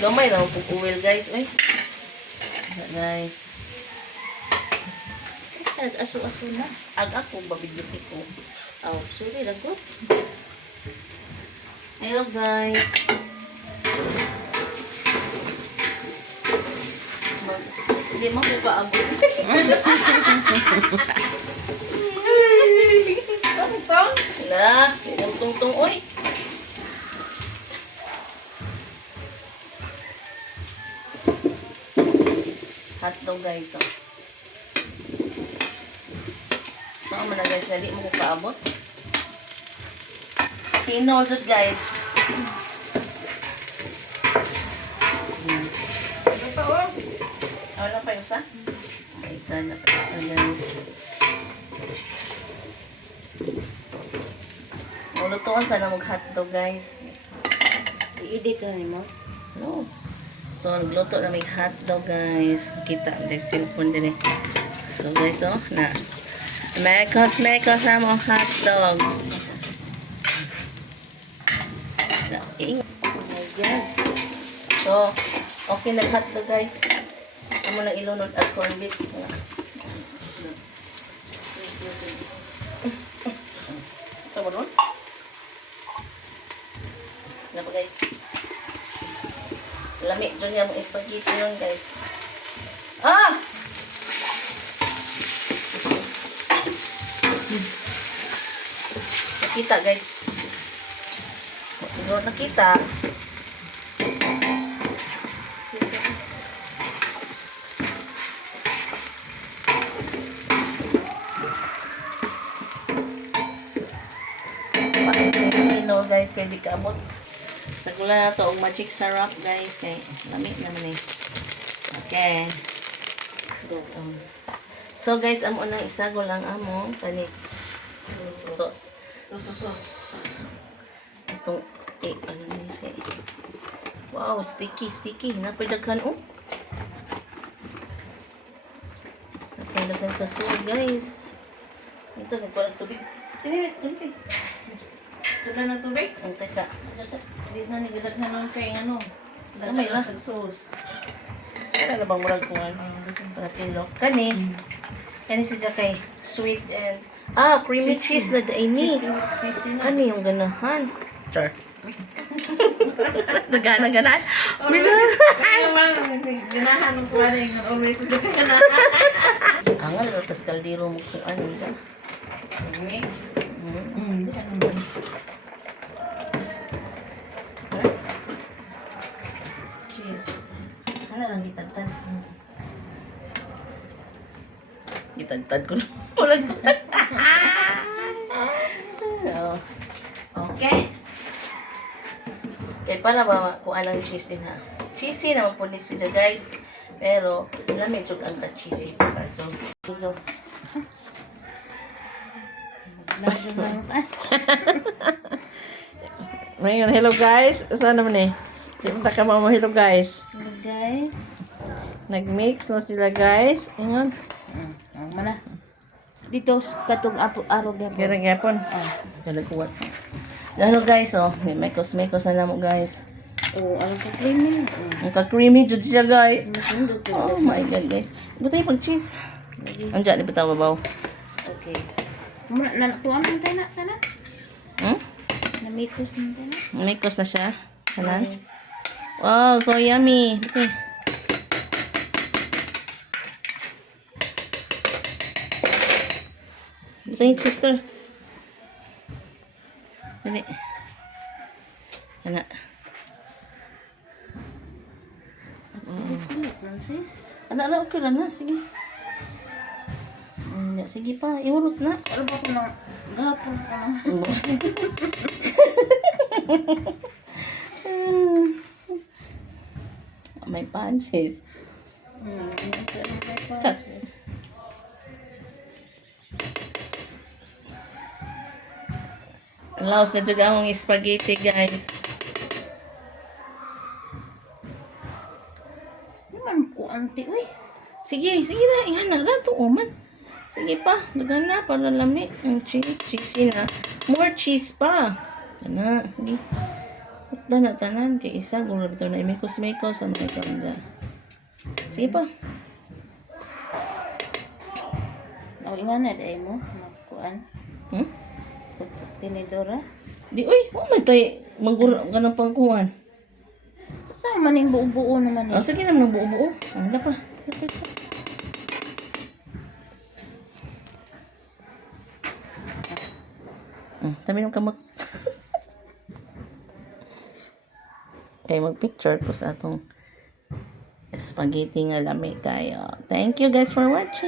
Gamay na po oil guys. Uy. Guys. Nag-aso-aso na. Ako babigyan ko. Oh, sorry lang ko. Hello guys. Hindi mo ko kaabot. Tong-tong. Na, yung tong-tong. Uy. Hotdog guys. Oh. Saan mo na guys, hindi mo ko kaabot. Tinolded guys. Ano pa oh? Ano pa yung isa? Oh my god, napakita guys. Lutuan sana mag-hotdog guys. I-edit na mo. No. So, nagluto na may hotdog guys. Kita, may cellphone din eh. So guys, oh, na. Mekos na mo hotdog. Oh my god. So, okay nag-hotdog guys. Amo na ilunod at corned beef. Ito mo ron? Ano pa guys? Lamig dyan yung spaghetti yun guys. Ah! Nakita guys. Siguro nakita. Pakita guys kaya di kaabot. Sagula na to ang magic syrup guys kay lamig naman eh. Okay. So guys, amo nang isago lang amo kanit sauce. Itong ano ni say. Wow, sticky. Napadagan oh. Napadagan sa sauce guys. Ito nagparang tubig. Tinit. Sudah na tubig? Ang tesa. Hindi na nagdaghan ng kay ano. Gamay lang. Sauce. Kaya na bang murag kung ano. Para kilo. Kani siya kay sweet and creamy cheese na daini. Ano yung ganahan? Char. Nagana-ganan? Ganahan ng kuha na always with the ganahan. Angal, tas kaldero mo kung ano dyan. Okay. Cheese. Ano lang gitagtag? Gitagtag ko na. Walang okay. Okay, para ba kung anong cheese din ha? Cheesy naman po din siya guys. Pero, alam medyo ang ka-cheesy pa ka. So, go. Ngayon, hello guys. Saan naman eh? Di ba ka mo hello guys? Hello guys. Nag-mix na sila guys. Ngayon. Ang mana. Dito katong araw gyapon. Kira gyapon. Kalagkuwat. Hello guys, oh. May mekos na namo guys. Oh, ano ka creamy? Ang ka-creamy jud siya guys. Masundot ko. Oh my god guys. Butay pag cheese. Andiyan, di ba babaw? Okay. Muna na tuan man tayo na. Hmm? Namikos man tayo na. Mekos na siya. Kanan. Wow, so yummy. Okay. Ito yung sister. Dali. Anak. Francis. Anak, okay lang na. Sige. Sige pa. Iurot na. Ano ba ko nang gapon ko na? May punches. Cut. Laos na juga among spaghetti guys. Naman ko anti uy. Sige na. Iyan na lang to man. Sige pa. Dagan na para lami. Ang cheese. Cheesy na. More cheese pa. Yan na. Hindi. na na tanan kay isa kung bitaw na imikos-mikos sa mga kanda. Sige pa. O nga na dahil mo, magkuan. Hmm? Tinidora. Di uy, may tay manggura ka ng pangkuhan. Saan man yung buo-buo naman Oh, eh. sige naman ng buo-buo. Ang pa. Tabi ng kamot. Kaya mag-picture ko sa atong spaghetti nga lami kayo. Thank you guys for watching.